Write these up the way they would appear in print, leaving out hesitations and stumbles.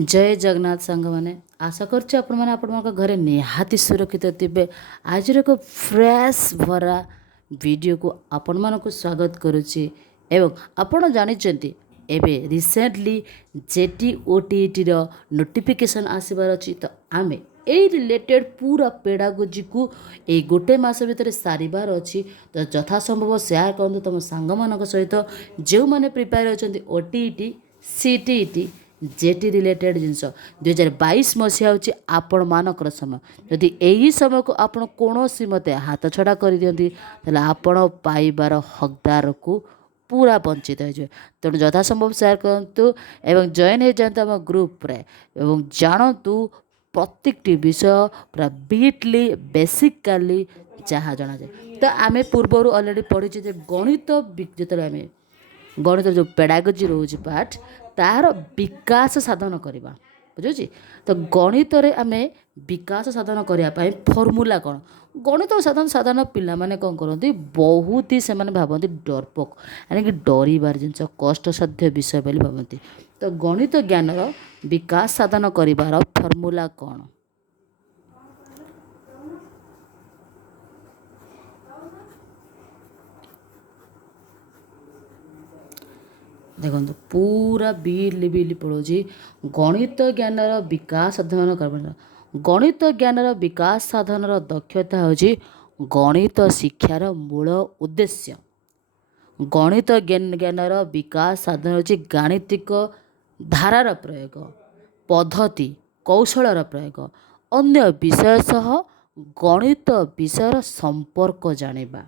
जय जगन्नाथ सांग मैंने आशा कर घरे निहाती सुरक्षित थे। आज एक फ्रेश भरा वीडियो को आपण मानक स्वागत करुच्ची एवं आपण जानी एबे रिसेंटली जेटी ओटीटी रो नोटिफिकेशन आसबार अच्छी तो आम ए रिलेटेड पूरा पेडागोजी को ए गोटे मास भितर सारिबार अच्छी तो यथासंभव सेयार करूँ तुम सांग मान सहित जो मैंने प्रिपेयर होती ओटीटी सीटीईटी जेटी रिलेटेड जिनस 2022 मसीहा हूँ आपण मानकर समय जदि यही समय को आपण कौन मते हाथ छड़ा कर दियंती ताले आपण पाइबार हकदार को पूरा वंचित हो जाए। तेणु यथासंभव सेयार करूँ एवं जॉइन हो जाते आम ग्रुप रे एवं जानतु प्रत्येकटी विषय पूरा बीटली बेसिकाली जहाँ जना जाए। तो आम पूर्वर अलरेडी पढ़ी गणित जो आम गणित जो पेडागोजी रोज पाठ तार विकास साधन करवा बुझुची। तो गणित आम विकास साधन करने फर्मूला कौन गणित साधारण साधारण पिला माने कौन करती बहुत ही से भावती डरपोक यानी कि डरबार जिनस कष्टसाध्य विषय बोली भावती। तो गणित ज्ञान विकास साधन कर फर्मूला कौन देखो पूरा बिल बिल पड़ोजी गणित ज्ञान विकास साधन कर गणित ज्ञान विकास साधन दक्षता हूँ गणित शिक्षार मूल उद्देश्य। गणित ज्ञान विकास साधन हूँ गाणितिक धारार प्रयोग पद्धति कौशलर प्रयोग अन्य विषय सह गणित विषयर संपर्क जानिबा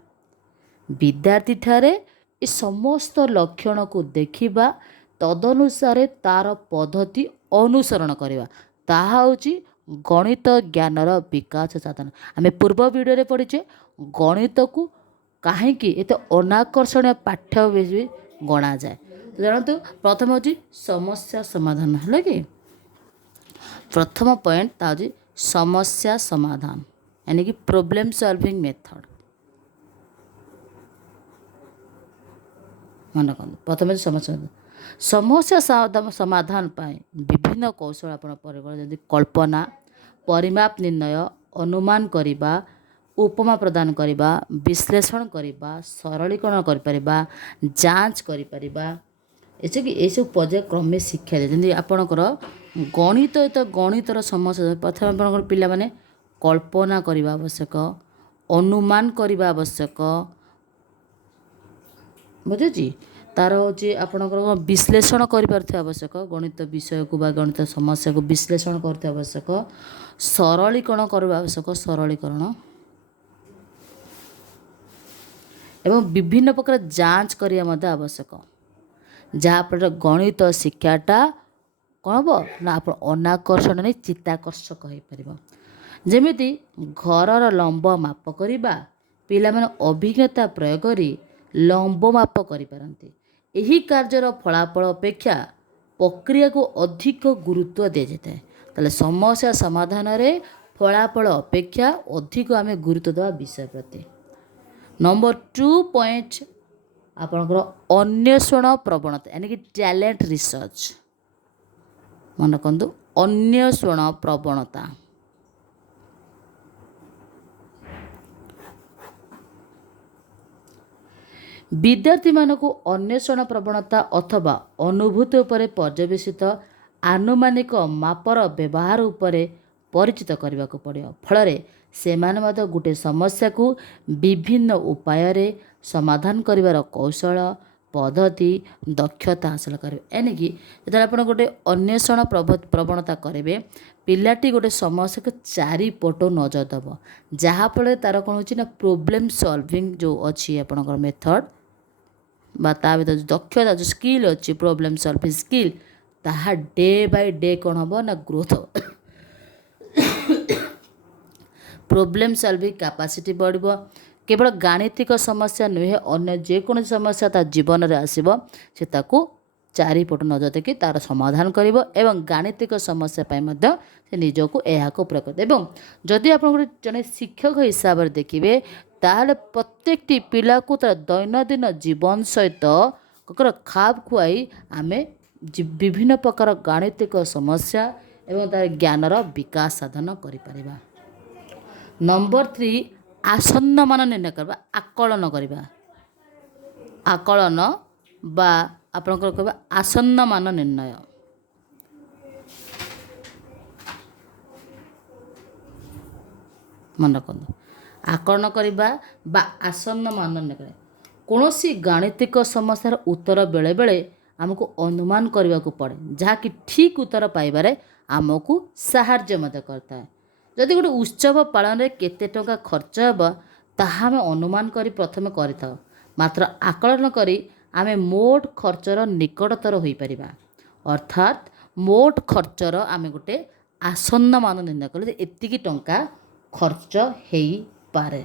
विद्यार्थी ठारे ए समस्त लक्षण को देखिबा तदनुसार तार पद्धति अनुसरण करवा ताहा होची गणित ज्ञानर विकास साधन। आम पूर्व वीडियो पढ़ीचे गणित को कहीं एत अनाकर्षण पाठ्य भी गणा जाए। तो जानतु प्रथम हूँ समस्या समाधान है कि प्रथम पॉइंट ता हूँ समस्या समाधान यानी कि प्रॉब्लम सॉल्विंग मेथड। मन रखते प्रथम समस्या समाधान पाए विभिन्न कौशल आपण जैसे कल्पना परिमाप निर्णय अनुमान करवा उपमा प्रदान करवा विश्लेषण करवा सरलीकरण कर जांच कर ऐसे कि यह सब पर्याय क्रमे शिक्षा दे जमी आपणकर गणित तो गणितर समस्या प्रथम आप पिला माने कल्पना करवा आवश्यक अनुमान करवा आवश्यक बुझुची तार हूँ आपणकर विश्लेषण कर आवश्यक गणित विषय को गणित समस्या को विश्लेषण करते आवश्यक सरलीकरण करवा आवश्यक सरलीकरण एवं विभिन्न प्रकार जांच करवा आवश्यक जहाँफल गणित शिक्षाटा कौन हम ना आप अनाकर्षण नहीं चित्ताकर्षक हो पार जमी घरर लंब माप करवा पिला माने अभिज्ञता प्रयोग करी लंब माप करिपारंती। एही कार्यर फलाफल अपेक्षा प्रक्रिया को अधिक गुरुत्व दि जाए ताले समस्या समाधान रे फलाफल अपेक्षा अधिक आम गुरुत्व देवा विषय प्रति। नंबर 2 पॉइंट आपणकर अन्वेषण प्रवणता यानी कि टैलेंट रिसर्च मन रखु अन्वेषण प्रवणता विद्यार्थी मानक अन्वेषण प्रवणता अथवा अनुभूति उपरे पर्यवेसित आनुमानिक मापर व्यवहार उपरे परिचित करने को पड़ो फल से गोटे समस्या को विभिन्न उपाय रे समाधान करिवार कौशल पद्धति दक्षता हासिल करेंगे यानी कि जो आप गोटे अन्वेषण प्रवणता करेंगे पिलाटी गोटे समस्या को चारिपट नजर दब जहाँफल तार कौन हो प्रोब्लेम सॉल्विंग जो अच्छी आपणकर मेथड ता भर जो दक्षता जो स्किल अच्छी प्रोब्लेम सॉल्विंग स्किल ताहा डे बाय डे कौन हम ना ग्रोथ प्रोब्लेम सॉल्विंग कैपेसिटी बढ़िबो केवल गाणितिक समस्या नुहे अन्य जेकोसी समस्या ता जीवन में आसब से ताकू चारिपट नजर देखि तार समाधान करिबो एवं गाणितिक समस्या पाई मध्य से निजको एहाको प्रयोग एवं जदि आप जड़े शिक्षक हिसाब से देखिए ताहले प्रत्येकटी पिला को तार दैनंदिन जीवन सहित खाप खुआई आमे ବିଭିନ୍ନ ପ୍ରକାର ଗାଣିତିକ ସମସ୍ୟା ଏବଂ ତାର ଜ୍ଞାନର ବିକାଶ ସାଧନ କରିପାରିବା। ନମ୍ବର 3 ଆସନ୍ନ ମାନ ନିର୍ଣ୍ଣୟ କରିବା, ଆକଳନ କରିବା। ଆକଳନ ବା ଆପଣଙ୍କର କହିବା ଆସନ୍ନ ମାନ ନିର୍ଣ୍ଣୟ। ମନେ ରଖନ୍ତୁ, ଆକଳନ କରିବା ବା ଆସନ୍ନ ମାନ ନିର୍ଣ୍ଣୟ କରିବା। କୌଣସି ଗାଣିତିକ ସମସ୍ୟାର ଉତ୍ତର ବେଳେବେଳେ ଆମକୁ ଅନୁମାନ କରିବାକୁ ପଡ଼େ, ଯାହାକି ଠିକ୍ ଉତ୍ତର ପାଇବାରେ ଆମକୁ ସାହାଯ୍ୟ ମଧ୍ୟ କରିଥାଏ। ଯଦି ଗୋଟେ ଉତ୍ସବ ପାଳନରେ କେତେ ଟଙ୍କା ଖର୍ଚ୍ଚ ହେବ ତାହା ଆମେ ଅନୁମାନ କରି ପ୍ରଥମେ କରିଥାଉ, ମାତ୍ର ଆକଳନ କରି ଆମେ ମୋଟ ଖର୍ଚ୍ଚର ନିକଟତର ହୋଇପାରିବା। ଅର୍ଥାତ୍ ମୋଟ ଖର୍ଚ୍ଚର ଆମେ ଗୋଟେ ଆସନ୍ନ ମାନ ନିର୍ଣ୍ଣୟ କଲେ ଯେ ଏତିକି ଟଙ୍କା ଖର୍ଚ୍ଚ ହେଇପାରେ।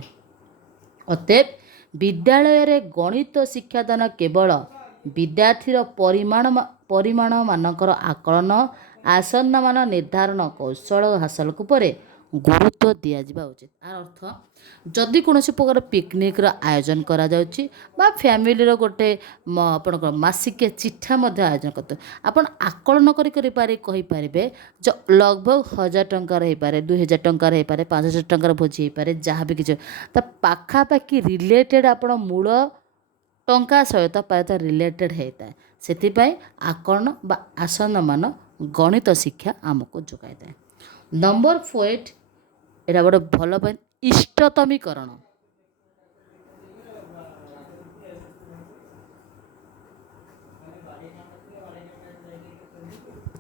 ଅତଏବ ବିଦ୍ୟାଳୟରେ ଗଣିତ ଶିକ୍ଷାଦାନ କେବଳ ବିଦ୍ୟାର୍ଥୀର ପରିମାଣମାନଙ୍କର ଆକଳନ, ଆସନ୍ନ ମାନ ନିର୍ଦ୍ଧାରଣ କୌଶଳ ହାସଲ ଉପରେ ଗୁରୁତ୍ୱ ଦିଆଯିବା ଉଚିତ। ତାର ଅର୍ଥ, ଯଦି କୌଣସି ପ୍ରକାର ପିକନିକ୍ର ଆୟୋଜନ କରାଯାଉଛି ବା ଫ୍ୟାମିଲିର ଗୋଟେ ଆପଣଙ୍କର ମାସିକିଆ ଚିଠା ମଧ୍ୟ ଆୟୋଜନ କରିଥାଏ, ଆପଣ ଆକଳନ କରିପାରି କହିପାରିବେ ଯେ ଲଗଭଗ 1000 ଟଙ୍କାର ହେଇପାରେ, 2000 ଟଙ୍କାର ହେଇପାରେ, 5000 ଟଙ୍କାର ଭୋଜି ହେଇପାରେ, ଯାହା ବି କିଛି ତା ପାଖାପାଖି ରିଲେଟେଡ଼ ଆପଣ ମୂଳ ଟଙ୍କା ସହିତ ପ୍ରାୟତଃ ରିଲେଟେଡ଼ ହେଇଥାଏ। ସେଥିପାଇଁ ଆକଳନ ବା ଆସନ୍ନ ମାନ ଗଣିତ ଶିକ୍ଷା ଆମକୁ ଯୋଗାଇଥାଏ। ନମ୍ବର 4 ଏଇଟା ଗୋଟେ ଭଲ ପଏଣ୍ଟ, ଇଷ୍ଟତମୀକରଣ।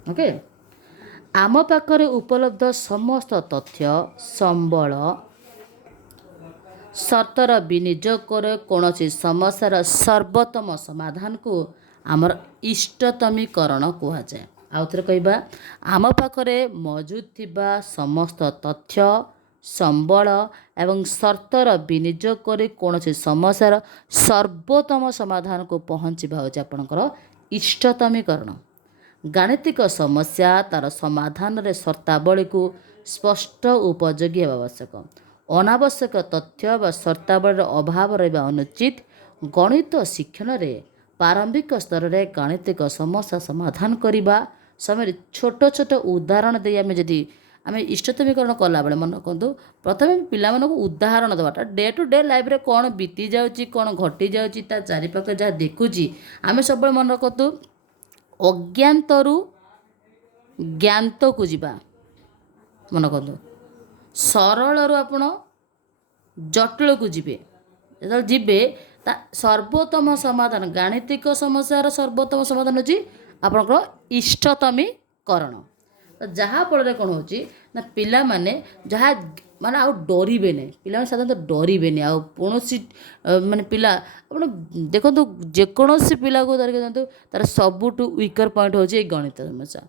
ଓକେ, ଆମ ପାଖରେ ଉପଲବ୍ଧ ସମସ୍ତ ତଥ୍ୟ ସମ୍ବଳ ସର୍ତ୍ତର ବିନିଯୋଗ କରି କୌଣସି ସମସ୍ୟାର ସର୍ବୋତ୍ତମ ସମାଧାନକୁ ଆମର ଇଷ୍ଟତମୀକରଣ କୁହାଯାଏ। ଆଉ ଥରେ କହିବା, ଆମ ପାଖରେ ମହଜୁଦ ଥିବା ସମସ୍ତ ତଥ୍ୟ ସମ୍ବଳ ଏବଂ ସର୍ତ୍ତର ବିନିଯୋଗ କରି କୌଣସି ସମସ୍ୟାର ସର୍ବୋତ୍ତମ ସମାଧାନକୁ ପହଞ୍ଚିବା ହେଉଛି ଆପଣଙ୍କର ଇଷ୍ଟତମୀକରଣ। ଗାଣିତିକ ସମସ୍ୟା ତାର ସମାଧାନରେ ସର୍ତ୍ତାବଳୀକୁ ସ୍ପଷ୍ଟ ଉପଯୋଗୀ ହେବା ଆବଶ୍ୟକ। ଅନାବଶ୍ୟକ ତଥ୍ୟ ବା ସର୍ତ୍ତାବଳୀର ଅଭାବ ରହିବା ଅନୁଚିତ। ଗଣିତ ଶିକ୍ଷଣରେ ପ୍ରାରମ୍ଭିକ ସ୍ତରରେ ଗାଣିତିକ ସମସ୍ୟା ସମାଧାନ କରିବା ସମୟରେ ଛୋଟ ଛୋଟ ଉଦାହରଣ ଦେଇ ଆମେ ଇଷ୍ଟତମୀକରଣ କଲାବେଳେ ମନେ ରଖନ୍ତୁ, ପ୍ରଥମେ ପିଲାମାନଙ୍କୁ ଉଦାହରଣ ଦେବାଟା ଡେ ଟୁ ଡେ ଲାଇଫ୍ରେ କ'ଣ ବିତି ଯାଉଛି, କ'ଣ ଘଟି ଯାଉଛି, ତା ଚାରିପାଖରେ ଯାହା ଦେଖୁଛି ଆମେ ସବୁବେଳେ ମନେ ରଖନ୍ତୁ ଅଜ୍ଞାତରୁ ଜ୍ଞାତକୁ ଯିବା। ମନେ ରଖନ୍ତୁ, ସରଳରୁ ଆପଣ ଜଟିଳକୁ ଯିବେ। ଯେତେବେଳେ ଯିବେ ତା ସର୍ବୋତ୍ତମ ସମାଧାନ, ଗାଣିତିକ ସମସ୍ୟାର ସର୍ବୋତ୍ତମ ସମାଧାନ ହେଉଛି ଆପଣଙ୍କର ଇଷ୍ଟତମୀକରଣ। ଯାହାଫଳରେ କ'ଣ ହେଉଛି ନା ପିଲାମାନେ ଆଉ ଡରିବେ ନାହିଁ। ପିଲାମାନେ ସାଧାରଣତଃ ଡରିବେନି। ଆଉ କୌଣସି ପିଲା ଆପଣ ଦେଖନ୍ତୁ, ଯେକୌଣସି ପିଲାକୁ ଧରିକି ଦିଅନ୍ତୁ, ତାର ସବୁଠୁ ୱିକର୍ ପଏଣ୍ଟ ହେଉଛି ଏଇ ଗଣିତ ସମସ୍ୟା।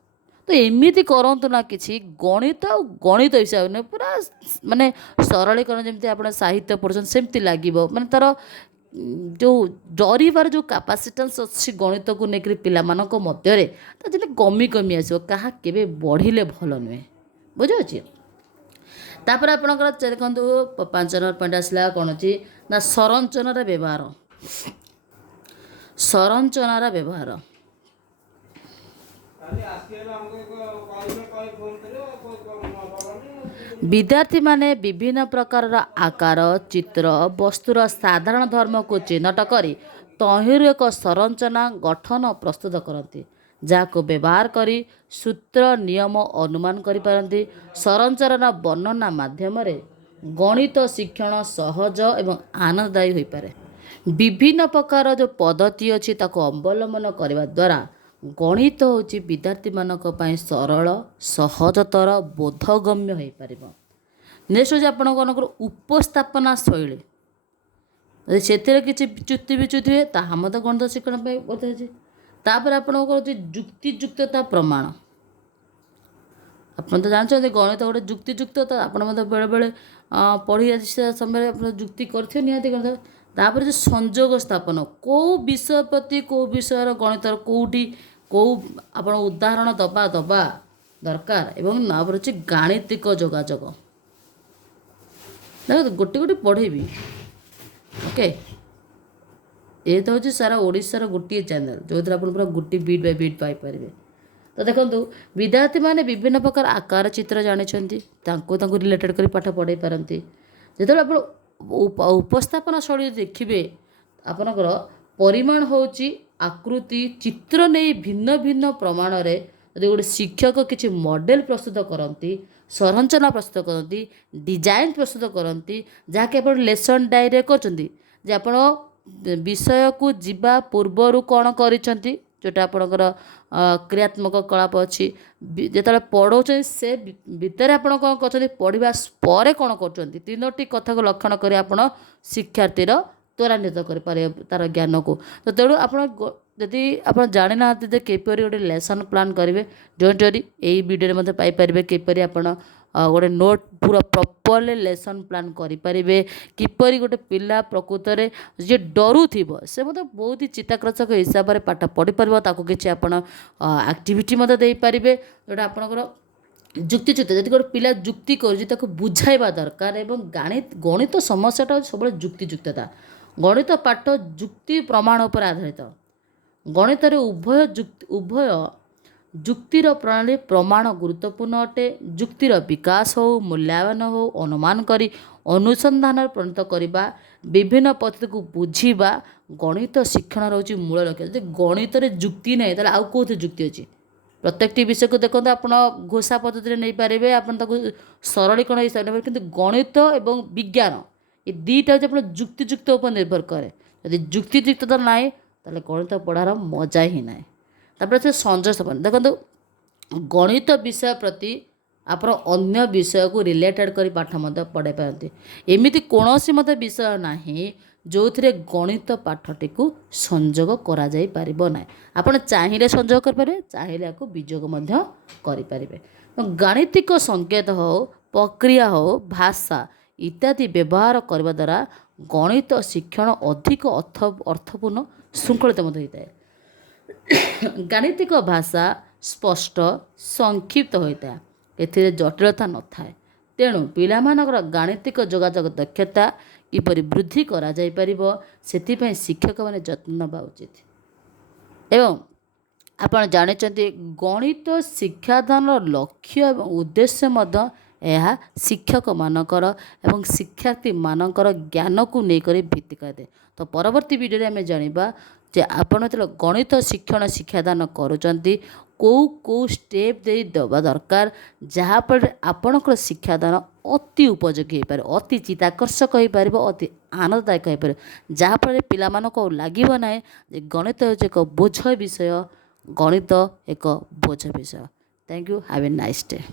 ତ ଏମିତି କରନ୍ତୁ ନା କିଛି ଗଣିତ ଆଉ ଗଣିତ ହିସାବରେ ନୁହେଁ, ପୁରା ସରଳୀକରଣ, ଯେମିତି ଆପଣ ସାହିତ୍ୟ ପଢ଼ୁଛନ୍ତି ସେମିତି ଲାଗିବ। ତାର ଯେଉଁ ଡରିବାର ଯେଉଁ କାପାସିଟାନ୍ସ ଅଛି ଗଣିତକୁ ନେଇକରି ପିଲାମାନଙ୍କ ମଧ୍ୟରେ, ତା ଯେମିତି କମି ଆସିବ। କାହା କେବେ ବଢ଼ିଲେ ଭଲ ନୁହେଁ, ବୁଝିପାରୁଛି। ତାପରେ ଆପଣଙ୍କର ଦେଖନ୍ତୁ 5 ନମ୍ବର ପଏଣ୍ଟ ଆସିଲା କ'ଣ ଅଛି ନା ସଂରଚନାର ବ୍ୟବହାର। ସଂରଚନାର ବ୍ୟବହାର ବିଦ୍ୟାର୍ଥୀମାନେ ବିଭିନ୍ନ ପ୍ରକାରର ଆକାର, ଚିତ୍ର, ବସ୍ତୁର ସାଧାରଣ ଧର୍ମକୁ ଚିହ୍ନଟ କରି ତହିଁରୁ ଏକ ସଂରଚନା ଗଠନ ପ୍ରସ୍ତୁତ କରନ୍ତି, ଯାହାକୁ ବ୍ୟବହାର କରି ସୂତ୍ର, ନିୟମ ଅନୁମାନ କରିପାରନ୍ତି। ସଂରଚନାର ବର୍ଣ୍ଣନା ମାଧ୍ୟମରେ ଗଣିତ ଶିକ୍ଷଣ ସହଜ ଏବଂ ଆନନ୍ଦଦାୟୀ ହୋଇପାରେ। ବିଭିନ୍ନ ପ୍ରକାର ଯେଉଁ ପଦ୍ଧତି ଅଛି ତାକୁ ଅବଲମ୍ବନ କରିବା ଦ୍ୱାରା ଗଣିତ ହେଉଛି ବିଦ୍ୟାର୍ଥୀମାନଙ୍କ ପାଇଁ ସରଳ, ସହଜତର, ବୋଧଗମ୍ୟ ହୋଇପାରିବ। ନେକ୍ସଟ ହେଉଛି ଆପଣଙ୍କର ଉପସ୍ଥାପନା ଶୈଳୀ। ଯଦି ସେଥିରେ କିଛି ବିଚ୍ୟୁତି ହୁଏ ତାହା ମଧ୍ୟ ଗଣିତ ଶିକ୍ଷଣ ପାଇଁ ବତାଯାଇଛି। ତାପରେ ଆପଣଙ୍କର ହେଉଛି ଯୁକ୍ତିଯୁକ୍ତତା ପ୍ରମାଣ। ଆପଣ ତ ଜାଣିଛନ୍ତି ଗଣିତ ଗୋଟେ ଯୁକ୍ତିଯୁକ୍ତତା, ଆପଣ ମଧ୍ୟ ବେଳେବେଳେ ପଢ଼ି ଆସିବା ସମୟରେ ଆପଣ ଯୁକ୍ତି କରିଥିବେ ନିହାତି ଗଣିତ। ତାପରେ ଯେଉଁ ସଂଯୋଗ ସ୍ଥାପନ, କେଉଁ ବିଷୟ ପ୍ରତି କେଉଁ ବିଷୟର ଗଣିତର କେଉଁଠି କେଉଁ ଆପଣ ଉଦାହରଣ ଦେବା ଦରକାର, ଏବଂ ତାପରେ ହେଉଛି ଗାଣିତିକ ଯୋଗାଯୋଗ। ଦେଖନ୍ତୁ ଗୋଟେ ପଢ଼େଇବି, ଓକେ। ये तो हूँ सारा ओडिशार गोटे चैनल जो आप पूरा गोटे बीट बाय बीट पाइपर। तो देखो विद्यार्थी मैंने विभिन्न प्रकार आकार चित्र जानते रिलेटेड कर पाठ पढ़ाई पारती जो आप उपस्थापन शैली देखिए आपणकर परिमाण हूँ आकृति चित्र नहीं भिन्न भिन्न प्रमाण यदि गोटे शिक्षक किसी मॉडल प्रस्तुत करती संरचना प्रस्तुत करती डिजाइन प्रस्तुत करती जहाँकि आप लेसन डायरी कर विषय को जीवा पूर्वर कौन कर जोटा आपणकर क्रियात्मक कलाप अच्छी जो पढ़ाऊँ से भितर आप कौन पढ़ा पर कौन कर तीनोटी कथा को लक्षण कर आप शिक्षार्थीर त्वरान्वित करें तार ज्ञान को। तो तेणु जदि आप जानी ना किपर गोटे लेसन प्लान करेंगे जोरी यही वीडियो में पाइपर किपर आप गोटे नोट पूरा प्रॉपर्ली लेसन प्लान करें किपर गोटे पिला प्रकृत में जी डरू थी से मतलब बहुत ही चित्ताकर्षक हिसाब से पाठ पढ़ी पार कि आक्टिविटी दे पारे जोटा आपंकर जुक्तियुक्त जब गोटे पिला जुक्ति कर बुझाइबा दरकार एवं गणित समस्याटा सब जुक्तियुक्तता गणित पाठ जुक्ति प्रमाण पर आधारित गणित उभय जुक्तिर प्रणाली प्रमाण गुरुत्वपूर्ण अटे जुक्तिर विकास हो मूल्यांकन हो अनुमान करी अनुसंधान परिणत करवा विभिन्न पद्धति को बुझा गणित शिक्षण रोचे मूल लक्ष्य। जब गणित जुक्ति ना तो आउ कौन जुक्ति अच्छी प्रत्येक विषय को देखते आप घोषा पद्धति नहीं पारे आप सरलीकरण हिसाब से कि गणित एवं विज्ञान ये दुईटा आप जुक्तियुक्त उपर निर्भर कै यदि जुक्तियुक्तता ना ताले गणित पढ़ार मजा ही ना। तापर से संजय देखो गणित विषय प्रति आप अन्य विषय को रिलेटेड कर पाठ पढ़ाई पारती एमती कौन सी विषय ना जो थे गणित पाठटी को संजोग करा जाई पारिबो ना आप चाहिए संजोग करें चाहिए आपको विजोग करें। तो गाणितिक संकेत हो प्रक्रिया हो भाषा इत्यादि व्यवहार करने द्वारा गणित शिक्षण अधिक अर्थपूर्ण श्रृंखलित होता है। गाणितिक भाषा स्पष्ट संक्षिप्त होता है एथिरे जटिलता न थाए तेणु पिलामानकर गाणितिक जोगाजोग दक्षता किपरि वृद्धि करा जाई परिबो सेथिपई शिक्षक माने जत्न नेबा उचित। एवं आपण जानिचंती गणित शिक्षादान लक्ष्य एवं उद्देश्य मध्य यह शिक्षक मानकर एवं शिक्षार्थी मानकर ज्ञान को लेकर भित्ति करे। तो परवर्ती वीडियो में जानिबा जे आपण जो गणित शिक्षण शिक्षादान करुचंती कौ कौ स्टेप दे देवा दरकार जहाँफल आपणकर शिक्षादान अति उपयोगी हो पारे अति चित्ताकर्षक हो पार अति आनंददायक हो पार जहाँफल पिलामानक लागो ना जे गणित एक बोझ विषय गणित एक बोझ विषय। Thank you have a nice day.